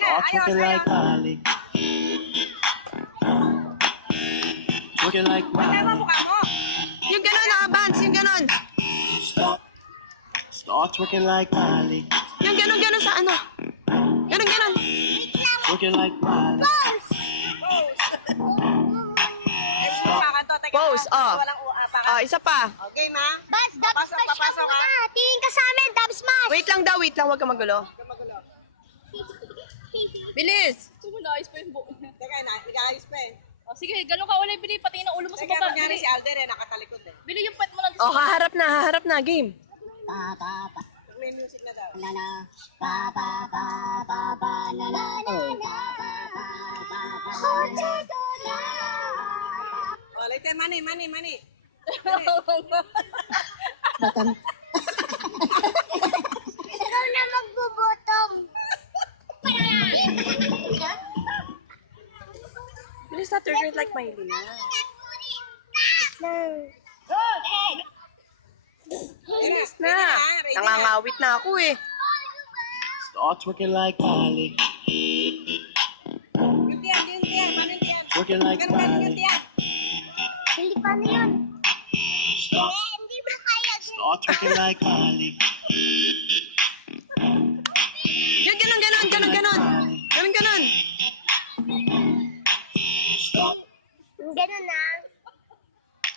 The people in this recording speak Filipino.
Start twerking like Miley. Twerking like Miley. Yung ganon, nakabans, yung ganon. Start twerking like Miley. Yung ganon sa ano. Ganon. Twerking like Miley. Pose, oh. Isa pa. Okay, ma? Bas, dab Papasok, smash papasok, ka muna. Tingin ka sa amin, dab smash. Wait lang, huwag ka magulo. Bilis! Ayos pa yung buo niya. Teka, nag-aayos pa eh. O sige, ganun ka ulit, Bili. Pati na ulo mo sa Teka, baba. kunyari Bili, si Alder eh, nakatalikod eh. Bili yung pet mo lang. Oh, haharap na, game. May music na daw. Oh, later, money. Ikaw na magbubotong. Bilis na, turn like Miley na. Bilis na. Nangangawit na ako eh. Start twerking like Miley. Yung tiyan, mano yung tiyan. Twerking like Ganun yung Miley. tiyan. Hindi pa na yun. Start Hindi ba kaya? twerking like Miley.